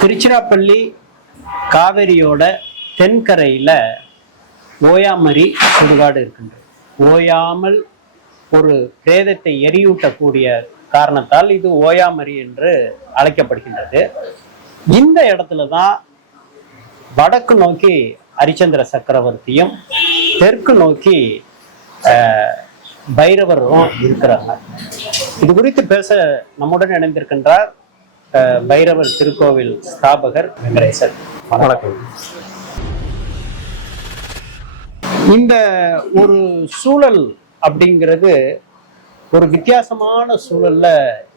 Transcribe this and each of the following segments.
திருச்சிராப்பள்ளி காவிரியோட தென்கரையில் ஓயாமரி சுடுகாடு இருக்கின்றது. ஓயாமல் ஒரு பிரேதத்தை எரியூட்டக்கூடிய காரணத்தால் இது ஓயாமரி என்று அழைக்கப்படுகின்றது. இந்த இடத்துல தான் வடக்கு நோக்கி ஹரிச்சந்திர சக்கரவர்த்தியும் தெற்கு நோக்கி பைரவரும் இருக்கிறாங்க. இது குறித்து பேச நம்முடன் இணைந்திருக்கின்றார் பைரவர் திருக்கோவில் ஸ்தாபகர் வெங்கடேசன். வணக்கம். இந்த ஒரு சூழல் அப்படிங்கிறது ஒரு வித்தியாசமான சூழல்ல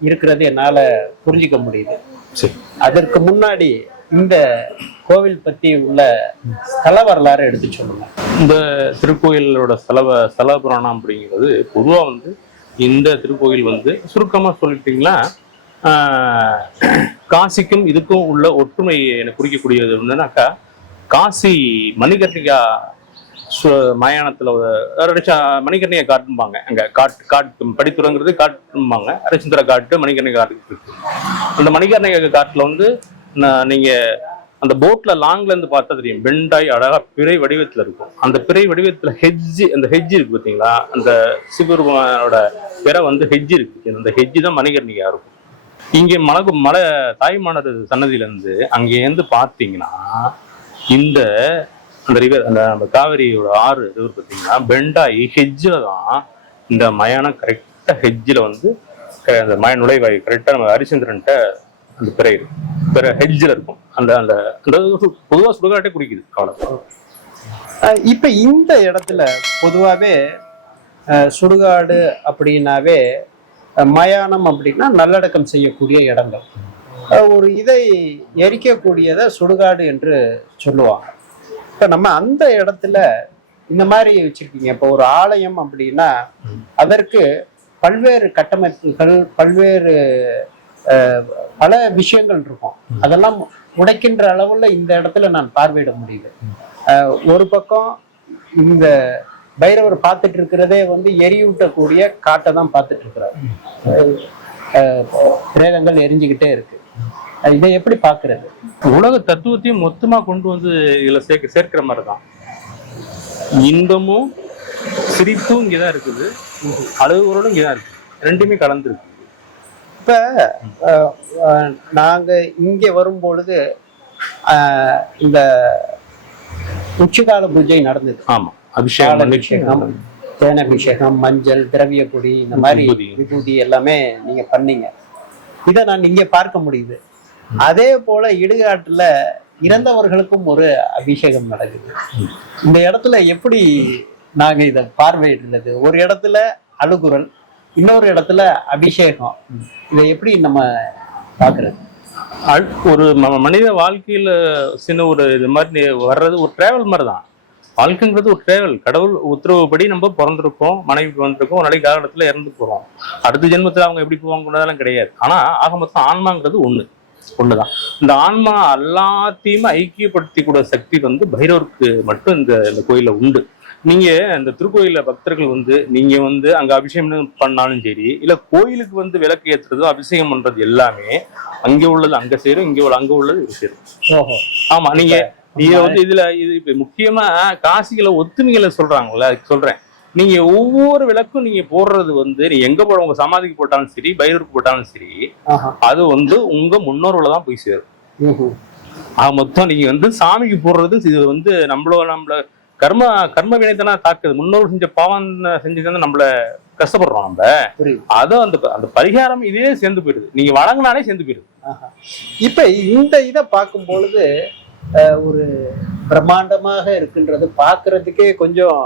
இருக்கிறது என்னால புரிஞ்சிக்க முடியுது. அதற்கு முன்னாடி இந்த கோவில் பத்தி உள்ள ஸ்தல வரலாறு எடுத்து சொல்லுங்க. இந்த திருக்கோயிலோட ஸ்தல புராணம் அப்படிங்கிறது பொதுவாக இந்த திருக்கோயில் சுருக்கமா சொல்லிட்டீங்கன்னா காசிக்கும் இதுக்கும் உள்ள ஒற்றுமையை எனக்கு குறிக்கக்கூடியது என்னன்னாக்கா, காசி மணிகர்ணிகா மயானத்துல மணிகர்ணிகா காட்டும்பாங்க. அங்க காட்டு படித்துறங்கிறது காட்டும்பாங்க. ஹரிச்சந்திர காட்டு மணிகர்ணிகா காட்டு இருக்கு. அந்த மணிகர்ணிகா காட்டுல நீங்க அந்த போட்ல லாங்ல இருந்து பார்த்தா தெரியும், பெண்டாய் அழகா பிறை வடிவத்துல இருக்கும். அந்த பிறை வடிவத்துல அந்த ஹெஜ் இருக்கு பார்த்தீங்களா, அந்த சிவபெருமானோட பிறை ஹெஜ் இருக்கு. அந்த ஹெஜ் தான் மணிகர்ணிகா இருக்கும். இங்கே மலை தாய்மானது சன்னதியில இருந்து அங்கேருந்து பார்த்தீங்கன்னா அந்த ரிவர், அந்த காவிரியோட ஆறு ரிவர் பார்த்தீங்கன்னா பெண்டாயி ஹெஜ்ஜில் தான் இந்த மயானம் கரெக்டாக ஹெஜ்ஜில் அந்த மய நுழைவாயு கரெக்டாக நம்ம ஹரிச்சந்திரன்ட்ட அந்த பிற ஹெஜ்ஜில் இருக்கும். அந்த அந்த பொதுவாக சுடுகாட்டே குறிக்குது. அவ்வளோ. இப்போ இந்த இடத்துல பொதுவாகவே சுடுகாடு அப்படின்னாவே மயானம் அப்படின்னா நல்லடக்கம் செய்யக்கூடிய இடங்கள். ஒரு இதை எரிக்கக்கூடியதை சுடுகாடு என்று சொல்லுவாங்க. இப்போ நம்ம அந்த இடத்துல இந்த மாதிரி வச்சிருக்கீங்க. இப்போ ஒரு ஆலயம் அப்படின்னா அதற்கு பல்வேறு கட்டமைப்புகள், பல்வேறு பல விஷயங்கள் இருக்கும். அதெல்லாம் உடைக்கின்ற அளவுல இந்த இடத்துல நான் பார்வையிட முடியுது. ஒரு பக்கம் இந்த பைரவர் பார்த்துட்டு இருக்கிறதே எரியூட்டக்கூடிய காட்டை தான் பார்த்துட்டு இருக்கிறார். பிரேதங்கள் எரிஞ்சுக்கிட்டே இருக்கு. இதை எப்படி பாக்குறது? உலக தத்துவத்தையும் மொத்தமா கொண்டு இதுல சேர்க்கிற மாதிரிதான். இன்பமும் சிரிப்பும் இங்கதான் இருக்குது, அழுகுறோடும் இங்கதான் இருக்கு. ரெண்டுமே கலந்துருக்கு. இப்ப நாங்க இங்க வரும்பொழுது இந்த உச்சிகால பூஜை நடந்தது. ஆமா, அபிஷேகம், தேனாபிஷேகம், மஞ்சள், திரவிய கொடி, இந்த மாதிரி விபூதி எல்லாமே நீங்க பண்ணீங்க. இதை நான் இங்க பார்க்க முடியுது. அதே போல இடுகாட்டுல இறந்தவர்களுக்கும் ஒரு அபிஷேகம் நடக்குது. இந்த இடத்துல எப்படி நாங்க இதை பார்வையிடுறது? ஒரு இடத்துல அழுகுறல், இன்னொரு இடத்துல அபிஷேகம். இதை எப்படி நம்ம பாக்குறது? ஒரு மனித வாழ்க்கையில சின்ன ஒரு இது மாதிரி வர்றது ஒரு டிராவல் மாதிரி தான். வாழ்க்கைங்கிறது ஒரு டிராவல். கடவுள் உத்தரவுப்படி நம்ம பிறந்திருக்கோம், மனைவிக்கு வந்திருக்கோம், ஒரு நாளைக்கு காலகட்டத்துல இறந்து போறோம். அடுத்த ஜென்மத்துல அவங்க எப்படி போவாங்கன்றதெல்லாம் கிடையாது. ஆனா ஆக மொத்தம் ஆன்மாங்கிறது ஒண்ணுதான். இந்த ஆன்மா எல்லாத்தையுமே ஐக்கியப்படுத்தி கூட சக்தி பைரவருக்கு மட்டும் இந்த கோயில உண்டு. நீங்க இந்த திருக்கோயில பக்தர்கள் நீங்க அங்க அபிஷேகம் பண்ணாலும் சரி, இல்ல கோயிலுக்கு விளக்கு ஏற்றுறதோ அபிஷேகம் பண்றது எல்லாமே அங்க உள்ளது அங்க சேரும், அங்க உள்ளது இது சேரும். ஆமா, நீங்க இதுல இது முக்கியமா காசிகளை ஒத்துமைகளை சொல்றாங்கல்ல, சொல்றேன். நீங்க ஒவ்வொரு விளக்கும் நீங்க போடுறது நீ எங்க போட, உங்க சமாதிக்கு போட்டாலும் சரி, பைரவருக்கு போட்டாலும் சரி, அது உங்க முன்னோர்களை தான் போய் சேரும். மொத்தம் நீங்க சாமிக்கு போடுறது இது நம்மள கர்ம வினைத்தனா தாக்குது. முன்னோர் செஞ்ச பாவம் செஞ்சது நம்மள கஷ்டப்படுறோம் நம்ம. அது அந்த பரிகாரம் இதே சேர்ந்து போயிடுது. நீங்க வழங்கினாலே சேர்ந்து போயிடுது. இப்ப இந்த இதை பார்க்கும் பொழுது ஒரு பிரம்மாண்டமாக இருக்கின்றது. பார்க்கறதுக்கே கொஞ்சம்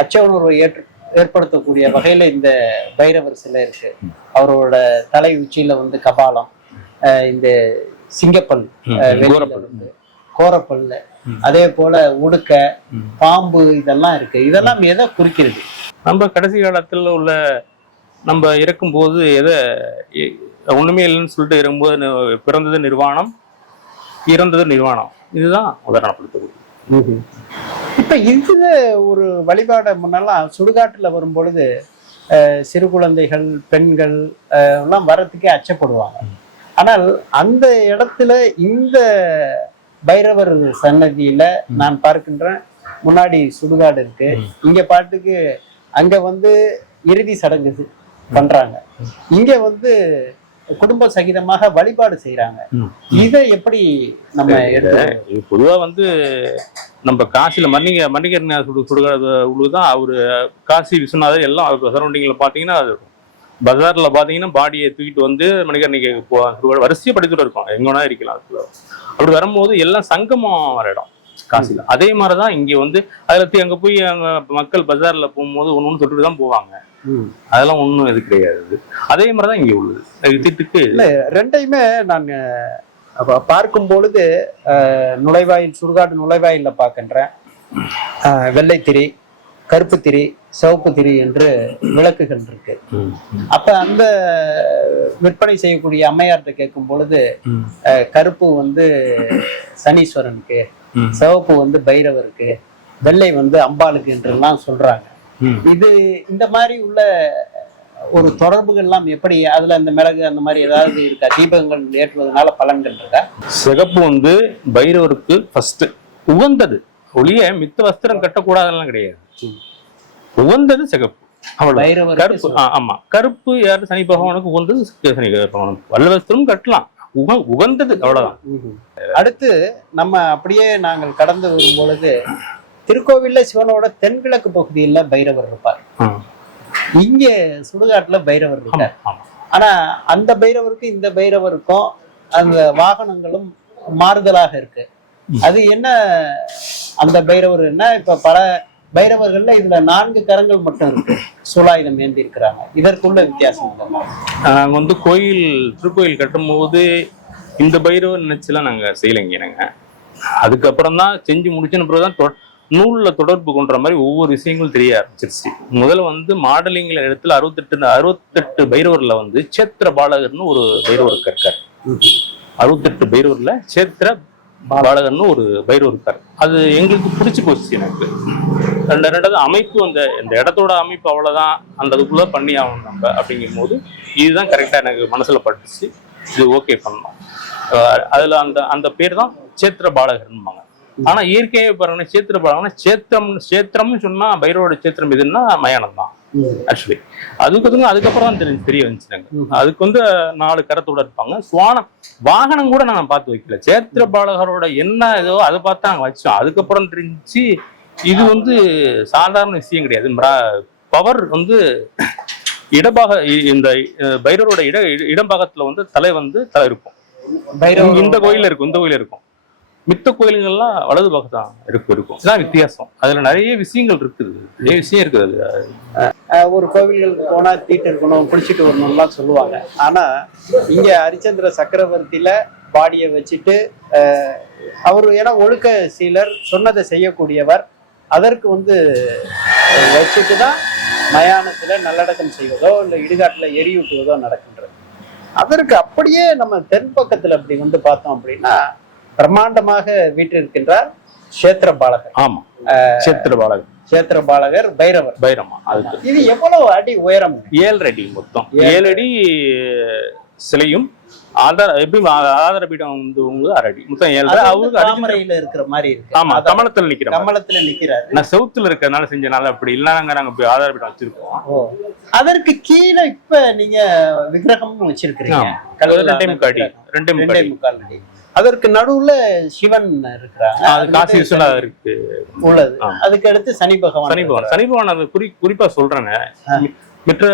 அச்ச உணர்வை ஏற்படுத்தக்கூடிய வகையில இந்த பைரவர் சிலை இருக்கு. அவரோட தலை உச்சியில கபாலம், இந்த சிங்கப்பல், கோரப்பல், அதே போல உடுக்க, பாம்பு, இதெல்லாம் இருக்கு. இதெல்லாம் எதை குறிக்கிறது? நம்ம கடைசி காலத்துல உள்ள நம்ம இறக்கும் போது எதை ஒண்ணுமே இல்லைன்னு சொல்லிட்டு இருக்கும்போது பிறந்தது நிர்வாணம், இறந்தது நிர்வாணம், இதுதான் உதாரணப்படுத்தக்கூடிய. இப்ப இதுல ஒரு வழிபாட முன்னெல்லாம் சுடுகாட்டுல வரும் பொழுது சிறு குழந்தைகள், பெண்கள் எல்லாம் வர்றதுக்கே அச்சப்படுவாங்க. ஆனால் அந்த இடத்துல இந்த பைரவர் சன்னதியில நான் பார்க்கின்றேன், முன்னாடி சுடுகாடு இருக்கு, இங்க பாட்டுக்கு அங்க வந்து இறுதி சடங்கு பண்றாங்க, இங்க வந்து குடும்ப சகிதமாக வழிபாடு செய்யறாங்க. இதை எப்படி நம்ம பொதுவா வந்து நம்ம காசில மன்னிகர் சுடுகாடு உள்ளுதான் அவரு காசி விஸ்வநாதர் எல்லாம் சரௌண்டிங்ல பாத்தீங்கன்னா பஜார்ல பாத்தீங்கன்னா பாடியை தூக்கிட்டு வந்து மணிகர்ணிக்கு வரிசையை படித்துட்டு இருக்கோம், எங்கன்னா இருக்கலாம். அப்படி வரும்போது எல்லாம் சங்கமம் வர இடம் காசில. அதே மாதிரிதான் இங்க வந்து அதுல அங்க போய் அங்க மக்கள் பஜார்ல போகும்போது ஒண்ணு சொல்லிட்டு தான் போவாங்க, அதெல்லாம் ஒண்ணும் இது கிடையாது. அதே மாதிரிதான் இங்க உள்ளது. திட்டுக்கு ரெண்டையுமே நான் பார்க்கும் பொழுது நுழைவாயில் சுடுகாடு நுழைவாயில பார்க்கின்றேன், வெள்ளைத்திரி, கருப்பு திரி, சிவப்பு திரி என்று விளக்குகள் இருக்கு. அப்ப அந்த விற்பனை செய்யக்கூடிய அம்மையார்கிட்ட கேட்கும் பொழுது கருப்பு வந்து சனீஸ்வரனுக்கு, சிவப்பு வந்து பைரவருக்கு, வெள்ளை வந்து அம்பாளுக்கு என்றெல்லாம் சொல்றாங்க. இது இந்த மாதிரி உள்ள ஒரு தொடர்புகள் எல்லாம் எப்படி, அதுல அந்த மிளகு அந்த மாதிரி ஏதாவது இருக்கா? தீபங்கள் ஏற்றுவதனால பலன்கள் இருக்கா? சிகப்பு வந்து பைரவருக்கு ஃபர்ஸ்ட் உகந்தது ஒளிய மித்த வஸ்திரம் கட்டக்கூடாதெல்லாம் கிடையாது, உகந்தது சிகப்பு. அவ்வளவு. கருப்பு ஆமா, கருப்பு யாரு சனி பகவானுக்கு உகந்தது, சனி பகவானுக்கு வல்ல வஸ்திரம் கட்டலாம், உகந்தது, அவ்வளவுதான். அடுத்து நம்ம அப்படியே நாங்கள் கடந்து வரும் பொழுது திருக்கோவில்ல சிவனோட தென்கிழக்கு பகுதியில பைரவர் இருப்பார், இங்க சுடுகாட்டுல பைரவர் இருக்கார். ஆனா அந்த பைரவருக்கும் இந்த பைரவருக்கும் அந்த வாகனங்களும் மாறுதலாக இருக்கு. அது என்ன அந்த பைரவர் என்ன? இப்ப பல பைரவர்கள்ல இதுல 4 கரங்கள் மட்டும் இருக்கு, சூலாயுதம் ஏந்தி இருக்கிறாங்க. இதற்குள்ள வித்தியாசம் நாங்க வந்து திருக்கோயில் கட்டும் போது இந்த பைரவர் நினைச்சுலாம் நாங்க செய்யலைங்க. நாங்க அதுக்கப்புறம் தான் செஞ்சு முடிச்சுன்னு பிறகுதான் நூல்ல தொடர்பு கொண்ட மாதிரி ஒவ்வொரு விஷயங்களும் தெரிய ஆரம்பிச்சிருச்சு. முதல்ல வந்து மாடலிங்ல இடத்துல 68 பைரவர்ல வந்து சேத்திர பாலகர்னு ஒரு பைரவர் இருக்காரு. 68 பைரவர்ல சேத்திர பாலகர்னு ஒரு பைரவர் இருக்காரு. அது எங்களுக்கு பிடிச்சு போச்சு. எனக்கு ரெண்டாவது அமைப்பு, இந்த இடத்தோட அமைப்பு அவ்வளவுதான், அந்த அதுக்குள்ள பண்ணி ஆகணும் நம்ம அப்படிங்கும் போது இதுதான் கரெக்டா எனக்கு மனசுல பட்டுச்சு. இது ஓகே பண்ணோம். அதுல அந்த பேர் தான் சேத்திர பாலகர்னுவாங்க. ஆனா இயற்கையை பாருங்கன்னா சேத்திர பாலகர்னா சேத்திரம்னு சொன்னா பைரவோட சேத்திரம் எதுன்னா மயானம் தான் ஆக்சுவலி. அதுக்கப்புறம் தான் தெரிய வந்துச்சுனாங்க. அதுக்கு வந்து 4 கரத்தோட இருப்பாங்க. சுவானம் வாகனம் கூட நாங்க பார்த்து வைக்கல, சேத்திர பாலகரோட என்ன ஏதோ அதை பார்த்து நாங்க வச்சோம். அதுக்கப்புறம் தெரிஞ்சு இது வந்து சாதாரண விஷயம் கிடையாது. பவர் வந்து இந்த பைரவரோட இடம்பாகத்துல வந்து தலை இருக்கும். இந்த கோயில இருக்கும், மித்த கோயில்கள்லாம் வலது பக்கம் தான் இருக்கும். இதான் வித்தியாசம். அதுல நிறைய விஷயங்கள் இருக்குது, நிறைய விஷயம் இருக்குது. ஒரு கோவில்களுக்கு போனா தீட்டு இருக்கணும், பிடிச்சிட்டு வரணும்லாம் சொல்லுவாங்க. ஆனா இங்க ஹரிச்சந்திர சக்கரவர்த்தியில பாடியை வச்சுட்டு அவரு ஏன்னா ஒழுக்க சீலர், சொன்னதை செய்யக்கூடியவர், அதற்கு வந்து வச்சுட்டு தான் மயானத்துல நல்லடக்கம் செய்வதோ இல்லை இடுகாட்டுல எரியூட்டுவதோ நடக்கின்றது. அதற்கு அப்படியே நம்ம தென் பக்கத்துல அப்படி வந்து பார்த்தோம் அப்படின்னா பிரம்மாண்டமாக வீற்றிருக்கின்றார் சேத்திர பாலகர். ஆமா, சேத்திர பாலகர் பைரமா. இது எவ்வளவு அடி உயரம்? 7 அடி மொத்தம். 7 அடி சிலையும் ஆதார பீடம் வந்து 6 அடி மொத்தம் 7. அவருக்கு தாமரையில இருக்கிற மாதிரி இருக்கு. ஆமா, கமலத்துல நிக்கிறாரு. நான் செவுத்துல இருக்கிறதுனால செஞ்சனால அப்படி இல்லைனாங்க. நாங்க ஆதார பீடம் வச்சிருக்கோம். அதற்கு கீழே இப்ப நீங்க விக்கிரகமும் வச்சிருக்கீங்க, 2.25 அடி. அதற்கு நடுவுல சிவன் இருக்கிறாங்க, காசி விஸ்வநாதர் இருக்கு உள்ளது. அதுக்கு அடுத்து சனி பகவான். அது குறிப்பா சொல்றேங்க. மற்ற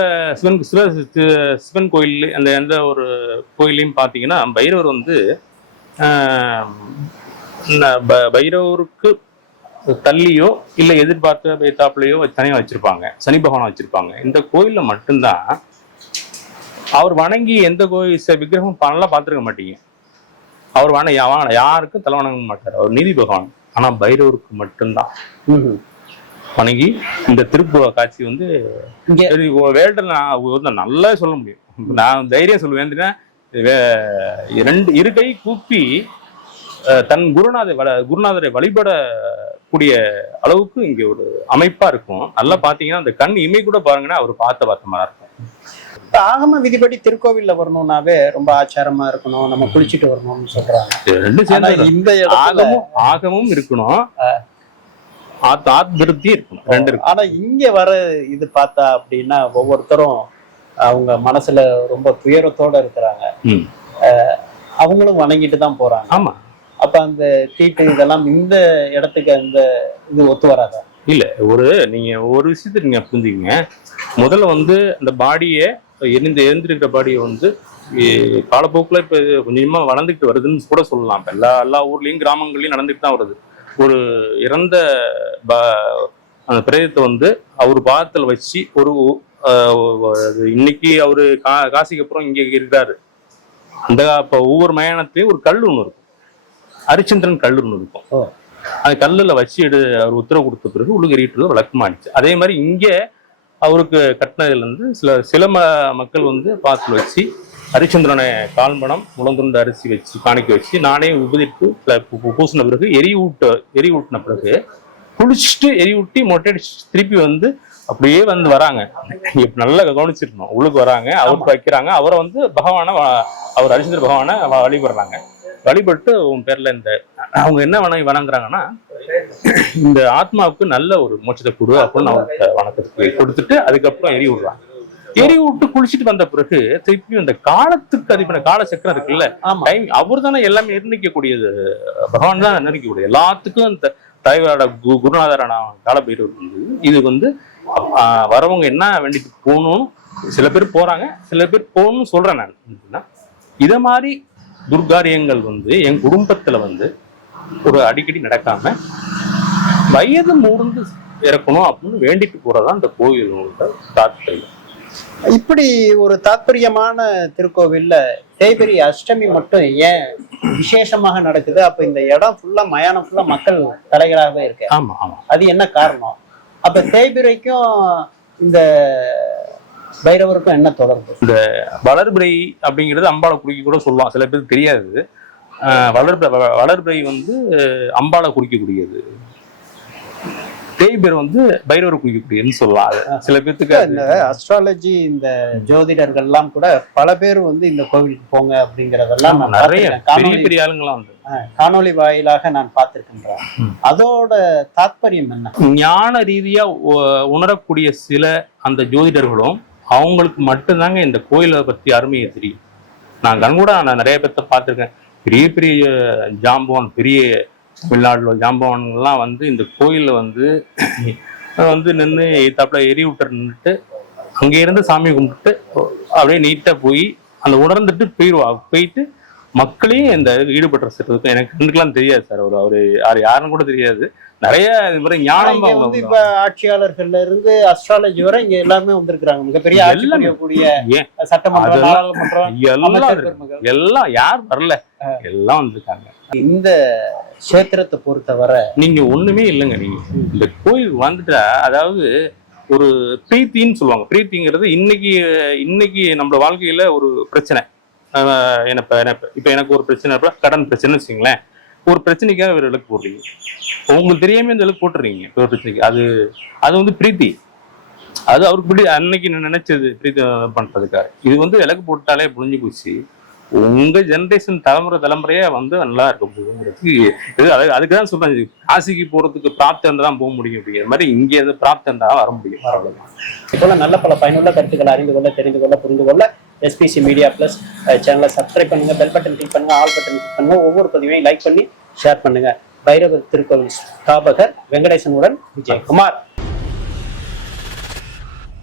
சிவன் கோயில் அந்த எந்த ஒரு கோயிலையும் பாத்தீங்கன்னா பைரவர் வந்து பைரவருக்கு தள்ளியோ இல்ல எதிர்பார்த்த பேத்தாப்புலையோ தனியா வச்சிருப்பாங்க, சனி பகவான் வச்சிருப்பாங்க. இந்த கோயில்ல மட்டும்தான் அவர் வணங்கி எந்த கோயில் விக்கிரகம் நல்லா பார்த்துருக்க மாட்டீங்க. அவர் யாருக்கும் தலை வணங்க மாட்டார், அவர் நீதி பகவான். ஆனா பைரவருக்கு மட்டும்தான் வணங்கி இந்த திருப்புவ காட்சி வந்து வேல்ட நான் நல்லா சொல்ல முடியும். நான் தைரியம் சொல்லுவேன், இரு கை கூப்பி தன் குருநாதரை வழிபடக்கூடிய அளவுக்கு இங்க ஒரு அமைப்பா இருக்கும். நல்லா பாத்தீங்கன்னா அந்த கண் இமை கூட பாருங்கன்னா அவர் பார்த்த மாதிரி இருக்கும். ஆகம விதிப்படி திருக்கோவில்ல வரணும்னாவே ரொம்ப ஆச்சாரமா இருக்கணும், நம்ம குளிச்சுட்டு வரணும்னு சொல்றாங்க. ரெண்டு ஆனா சேர்ந்து இந்த இடத்துல ஆகமும் இருக்கணும், திருப்தி இருக்கணும், ரெண்டு இருக்கு. ஆனா இங்க வர இது பார்த்தா அப்படின்னா ஒவ்வொருத்தரும் அவங்க மனசுல ரொம்ப துயரத்தோட இருக்கிறாங்க. அவங்களும் வணங்கிட்டு தான் போறாங்க. ஆமா. அப்ப அந்த தீட்டு இதெல்லாம் இந்த இடத்துக்கு அந்த இது ஒத்து வராதா? இல்ல, நீங்க ஒரு விஷயத்த நீங்க புரிஞ்சுக்கங்க. முதல்ல வந்து அந்த பாடியை எழுந்திருக்கிற பாடியை வந்து காலப்போக்கில் இப்ப கொஞ்சமா வளர்ந்துக்கிட்டு வருதுன்னு கூட சொல்லலாம். இப்ப எல்லா ஊர்லயும் கிராமங்கள்லயும் நடந்துட்டு தான் வருது. ஒரு இறந்த அந்த பிரேதத்தை வந்து அவர் பாதத்துல வச்சு இன்னைக்கு அவரு காசிக்கு அப்புறம் இங்க இருக்கிறாரு. இப்ப ஒவ்வொரு மயானத்திலயும் ஒரு கல் ஒண்ணு இருக்கும், ஹரிச்சந்திரன் கல் ஒண்ணு இருக்கும். அந்த கல்லுல வச்சு அவர் உத்தரவு கொடுத்த பிறகு உள்ளுக்கு எறிட்டு வழக்கமாயிடுச்சு. அதே மாதிரி இங்க அவருக்கு கட்டினதுல இருந்து சில மக்கள் வந்து பாத்துல வச்சு ஹரிச்சந்திரனை கால்மணம் முழந்துண்ட அரிசி வச்சு காணிக்க வச்சு நானே உபதிட்டு பூசின பிறகு எரியூட்டின பிறகு குளிச்சுட்டு எரியூட்டி மொட்டையடிச்சு திருப்பி வந்து அப்படியே வந்து வராங்க. நல்லா கவனிச்சிருக்கணும். உள்ளுக்கு வராங்க, அவருக்கு வைக்கிறாங்க, அவரை வந்து அவர் ஹரிச்சந்திர பகவானை வழிபடுறாங்க. வழிபட்டு உன் பேர்ல அவங்க என்ன வணங்குறாங்கன்னா, இந்த ஆத்மாவுக்கு நல்ல ஒரு மோட்சத்தை கொடு அப்படின்னு அவங்க வணக்கத்துக்கு கொடுத்துட்டு அதுக்கப்புறம் எரி விடுறாங்க. எரி விட்டு குளிச்சுட்டு வந்த பிறகு திருப்பி இந்த காலத்துக்கு அதிபன கால சக்கரம் இருக்குல்ல, டைம் அவர் தானே எல்லாமே நிர்ணயிக்கக்கூடியது, பகவான் தான் நிர்ணயிக்கக்கூடியது எல்லாத்துக்கும். இந்த தலைவரோட குருநாதரான காலபைரவர் வந்து இது வந்து வரவங்க என்ன வேண்டிட்டு போகணும், சில பேர் போறாங்க, சில பேர் போகணும்னு சொல்றேன் நான். இத மாதிரி துர்காரியங்கள் வந்து என் குடும்பத்துல வந்து ஒரு அடிக்கடி நடக்காம வயது மூர்ந்து இறக்கணும் அப்படின்னு வேண்டிட்டு போறதா இந்த கோயிலோட தாத்பரியம். இப்படி ஒரு தாத்பரியமான திருக்கோவில்ல தேய்பிரி அஷ்டமி மட்டும் ஏன் விசேஷமாக நடக்குது? அப்ப இந்த இடம் ஃபுல்லா மயானம் ஃபுல்லா மக்கள் தலைகளாகவே இருக்கு. ஆமா ஆமா. அது என்ன காரணம்? அப்ப தேய்பிரைக்கும் இந்த பைரவருக்கும் என்ன தொடர்பு? இந்த வளர்பிறை அப்படிங்கிறது அம்பாளை குறிக்க கூட சொல்லலாம், சில பேருக்கு தெரியாது. வளர்பிறை வந்து அம்பாளை குறிக்கக்கூடியது, தேய்பிரை வந்து பைரவர் குறிக்கக்கூடியதுன்னு சொல்லலாம். சில பேருக்கு இந்த அஸ்ட்ராலஜி இந்த ஜோதிடர்கள் எல்லாம் கூட பல பேர் வந்து இந்த கோவிலுக்கு போங்க அப்படிங்கறதெல்லாம் நிறைய பெரிய பெரிய ஆளுங்களாம் வந்து காணொலி வாயிலாக நான் பார்த்திருக்கின்றேன். அதோட தாத்பரியம் என்ன? ஞான ரீதியா உணரக்கூடிய சில அந்த ஜோதிடர்களும் அவங்களுக்கு மட்டும்தாங்க இந்த கோயிலை பத்தி அருமையை தெரியும். நான் கண்கூட நான் நிறைய பேர்த்த பார்த்துருக்கேன். பெரிய பெரிய ஜாம்பவான், பெரிய தமிழ்நாடுல ஜாம்பவான்லாம் வந்து இந்த கோயிலில் வந்து நின்று தப்பில் எரி விட்டு நின்றுட்டு அங்கே இருந்து சாமி கும்பிட்டு அப்படியே நீட்டாக போய் அந்த உணர்ந்துட்டு போயிட்டு மக்களையும் இந்த ஈடுபடுற சிறதுக்கும் எனக்கு ரெண்டுக்கெல்லாம் தெரியாது சார். அவர் யாருன்னு கூட தெரியாது. நிறைய இது மாதிரி ஞானம் இப்ப ஆட்சியாளர்கள்ல இருந்து அஸ்ட்ராலஜி வரை இங்க எல்லாமே வந்திருக்காங்க. மிகப்பெரிய சட்டமன்றம் எல்லாம் யார் வரல, எல்லாம் வந்திருக்காங்க. இந்த கஷேத்திரத்தை பொறுத்தவரை நீங்க ஒண்ணுமே இல்லைங்க. நீங்க இந்த கோயில் வந்துட்டா, அதாவது ஒரு பிரீத்தின்னு சொல்லுவாங்க. பிரீத்திங்கிறது இன்னைக்கு நம்ம வாழ்க்கையில ஒரு பிரச்சனை. இப்ப எனக்கு ஒரு பிரச்சனை, கடன் பிரச்சனை வச்சுங்களேன். ஒரு பிரச்சனைக்காக ஒரு இலக்கு போடுறீங்க, உங்களுக்கு தெரியாம இந்த இலக்கு போட்டுறீங்க ஒரு பிரச்சனைக்கு. அது வந்து பிரீத்தி. அது அவருக்கு இப்படி அன்னைக்கு நினைச்சது பிரீத்தி பண்றதுக்காக. இது வந்து இலக்கு போட்டாலே புரிஞ்சு போச்சு. உங்க ஜெனரேஷன் தலைமுறையா வந்து நல்லா இருக்க போகுங்கிறதுக்கு அதுக்குதான் சொல்றேன். காசிக்கு போறதுக்கு பிராப்தம் தான் போக முடியும் அப்படிங்கிற மாதிரி இங்க இருந்து பிராப்தம் தான் வர முடியும். இப்போ நல்ல பல பயனுள்ள கருத்துக்களை அறிந்து கொள்ள, தெரிந்து கொள்ள, புரிந்து கொள்ள SPC மீடியா பிளஸ் சேனலை சப்ஸ்கிரைப் பண்ணுங்க, பெல் பட்டன் கிளிக் பண்ணுங்க, ஆல் பட்டன் கிளிக் பண்ணுங்க, ஒவ்வொரு பதிவையும் லைக் பண்ணி ஷேர் பண்ணுங்க. பைரவர் திருக்கோவில் ஸ்தாபகர் வெங்கடேசனுடன் விஜயகுமார்.